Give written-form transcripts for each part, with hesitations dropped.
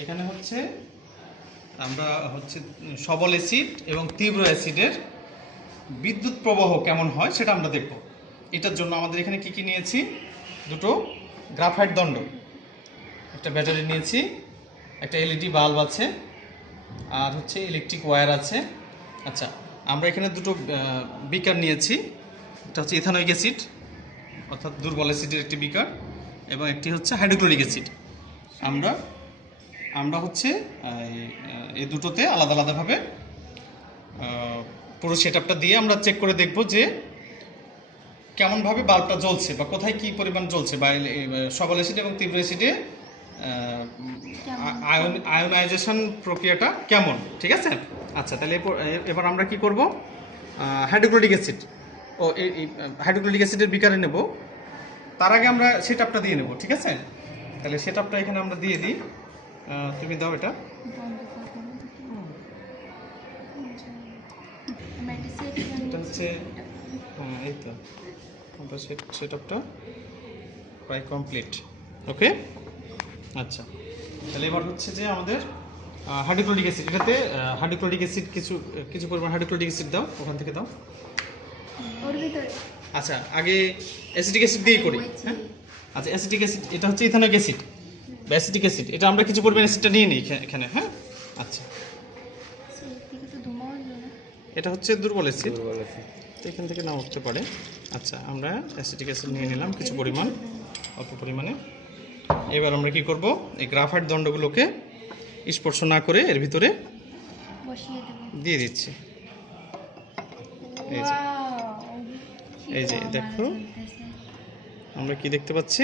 এখানে হচ্ছে আমরা হচ্ছে সবল অ্যাসিড এবং তীব্র অ্যাসিডের বিদ্যুৎ প্রবাহ কেমন হয় সেটা আমরা দেখব। এটার জন্য আমাদের এখানে কি কি নিয়েছি, দুটো গ্রাফাইট দণ্ড, একটা ব্যাটারি নিয়েছি, একটা এলইডি বাল্ব আছে, আর হচ্ছে ইলেকট্রিক ওয়্যার আছে। আচ্ছা, আমরা এখানে দুটো বিকার নিয়েছি। এটা হচ্ছে ইথানোয়িক অ্যাসিড অর্থাৎ দুর্বল অ্যাসিডের একটি বিকার, এবং একটি হচ্ছে হাইড্রোক্লোরিক অ্যাসিড। আমরা হচ্ছে এই দুটোতে আলাদা আলাদাভাবে পুরো সেটআপটা দিয়ে আমরা চেক করে দেখব যে কেমনভাবে বাল্বটা জ্বলছে বা কোথায় কী পরিমাণ জ্বলছে, বা সবল অ্যাসিড এবং তীব্র অ্যাসিডে আয়োনাইজেশন প্রক্রিয়াটা কেমন। ঠিক আছে? আচ্ছা, তাহলে এবার আমরা কি করব, হাইড্রোক্লোরিক অ্যাসিড এই হাইড্রোক্লোরিক অ্যাসিডের বিকারে নেব। তার আগে আমরা সেটআপটা দিয়ে নেব। ঠিক আছে? তাহলে সেটআপটা এখানে আমরা দিয়ে দিই। তুমি দাও এটা। এটা হচ্ছে এই তো আমরা সেটআপটা প্রায় কমপ্লিট। ওকে, আচ্ছা, তাহলে এবার হচ্ছে যে আমাদের হাইড্রোক্লোরিক অ্যাসিড, এটাতে হাইড্রোক্লোরিক অ্যাসিড কিছু পরিমাণ হাইড্রোক্লোরিক অ্যাসিড দাও, ওখান থেকে দাও। আচ্ছা, আগে অ্যাসিটিক অ্যাসিড দিয়েই করি। হ্যাঁ, আচ্ছা, অ্যাসিটিক অ্যাসিড এটা হচ্ছে ইথানোয়িক অ্যাসিড বা অ্যাসিটিক অ্যাসিড, এটা আমরা কিছু পরিমাণ অ্যাসিডটা নিয়ে নিই এখানে। হ্যাঁ, আচ্ছা, এটা হচ্ছে দুর্বল অ্যাসিড, এখান থেকে না উঠতে পারে। আচ্ছা, আমরা অ্যাসিটিক অ্যাসিড নিয়ে নিলাম কিছু পরিমাণ, অল্প পরিমাণে। এবার আমরা কি করব, এই গ্রাফাইট দণ্ডগুলোকে স্পর্শ না করে এর ভিতরে দিয়ে দিচ্ছি। এই যে দেখো, আমরা কি দেখতে পাচ্ছি,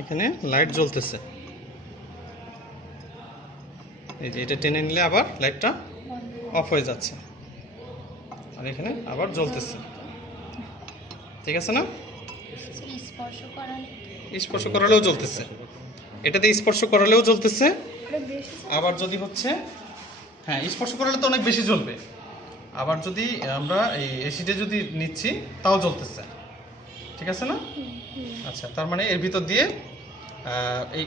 এখানে লাইট জ্বলতেছে। এই যে এটা টেনে নিলে আবার লাইটটা অফ হয়ে যাচ্ছে, আর এখানে আবার জ্বলতেছে। ঠিক আছে না? স্পর্শ করালেও জ্বলতেছে, এটাতে স্পর্শ করালেও জ্বলতেছে। আবার যদি হচ্ছে, হ্যাঁ, স্পর্শ করালে তো অনেক বেশি জ্বলবে। আবার যদি আমরা এই অ্যাসিডে যদি নিচ্ছি তাও জ্বলতেছে। ঠিক আছে না? আচ্ছা, তার মানে এর ভিতর দিয়ে এই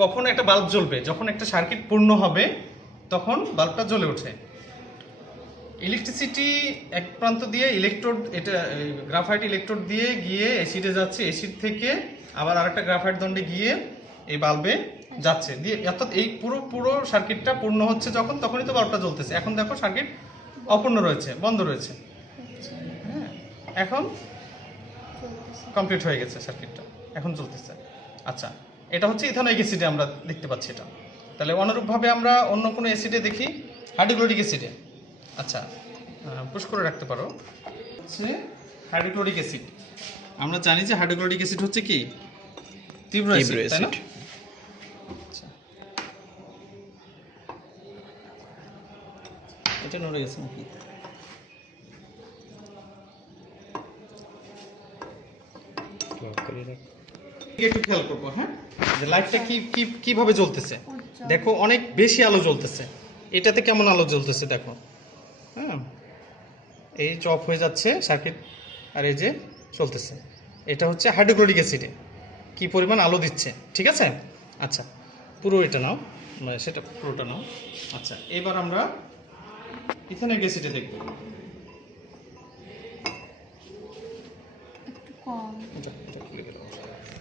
কখন একটা বাল্ব জ্বলবে, যখন একটা সার্কিট পূর্ণ হবে তখন বাল্বটা জ্বলে ওঠে। ইলেকট্রিসিটি এক প্রান্ত দিয়ে ইলেকট্রোড, এটা গ্রাফাইট ইলেকট্রোড দিয়ে গিয়ে অ্যাসিডে যাচ্ছে, অ্যাসিড থেকে আবার আরেকটা গ্রাফাইট দণ্ডে গিয়ে এই বাল্বে যাচ্ছে, দিয়ে অর্থাৎ এই পুরো সার্কিটটা পূর্ণ হচ্ছে যখন, তখনই তো বাল্বটা জ্বলতেছে। এখন দেখো সার্কিট অপূর্ণ রয়েছে, বন্ধ রয়েছে। হ্যাঁ, এখন কমপ্লিট হয়ে গেছে সার্কিটটা, এখন চলতেছে। আচ্ছা, এটা হচ্ছে ইথানোয়িক অ্যাসিডে আমরা দেখতে পাচ্ছি এটা। তাহলে অনুরূপভাবে আমরা অন্য কোনো অ্যাসিডে দেখি, হাইড্রোক্লোরিক অ্যাসিডে। আচ্ছা, পুশ করে রাখতে পারো। হচ্ছে হাইড্রোক্লোরিক অ্যাসিড, আমরা জানি যে হাইড্রোক্লোরিক অ্যাসিড হচ্ছে কি তীব্র অ্যাসিড, তাই না? আচ্ছা, এটা নড়ে গেছে নাকি? একটু খেয়াল করবো, হ্যাঁ, যে লাইটটা কিভাবে জ্বলতেছে। দেখো অনেক বেশি আলো জ্বলতেছে, এটাতে কেমন আলো জ্বলতেছে দেখো। হ্যাঁ, এই অফ হয়ে যাচ্ছে সার্কিট, আর এই যে চলতেছে। এটা হচ্ছে হাইড্রোক্লোরিক অ্যাসিডে কি পরিমাণ আলো দিচ্ছে। ঠিক আছে? আচ্ছা, পুরো এটা নাও, মানে সেটা পুরোটা নাও। আচ্ছা, এবার আমরা ইথানোয়িক অ্যাসিডে দেখব।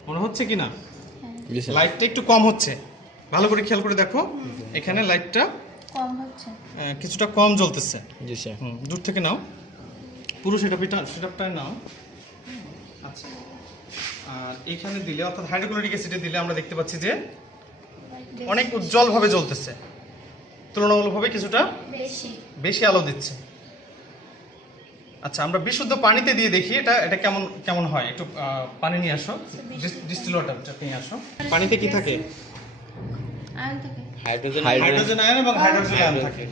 মনে হচ্ছে কি না লাইটটা একটু কম হচ্ছে? ভালো করে খেয়াল করে দেখো, এখানে লাইটটা কম হচ্ছে, কিছুটা কম জ্বলতেছে। জি স্যার। দূর থেকে নাও, পুরো সেটআপটা নাও। আচ্ছা, আর এখানে দিলে অর্থাৎ হাইড্রোক্লোরিক অ্যাসিডে দিলে আমরা দেখতে পাচ্ছি যে অনেক উজ্জ্বলভাবে জ্বলতেছে, তুলনামূলকভাবে কিছুটা বেশি আলো দিচ্ছে। আচ্ছা, আমরা বিশুদ্ধ পানিতে দিয়ে দেখি এটা কেমন হয়। একটু পানি নিয়ে আসো, ডিস্টিল ওয়াটারটা নিয়ে আসো। পানিতে কি থাকে? হাইড্রোজেন আয়ন এবং হাইড্রোক্সিল আয়ন থাকে।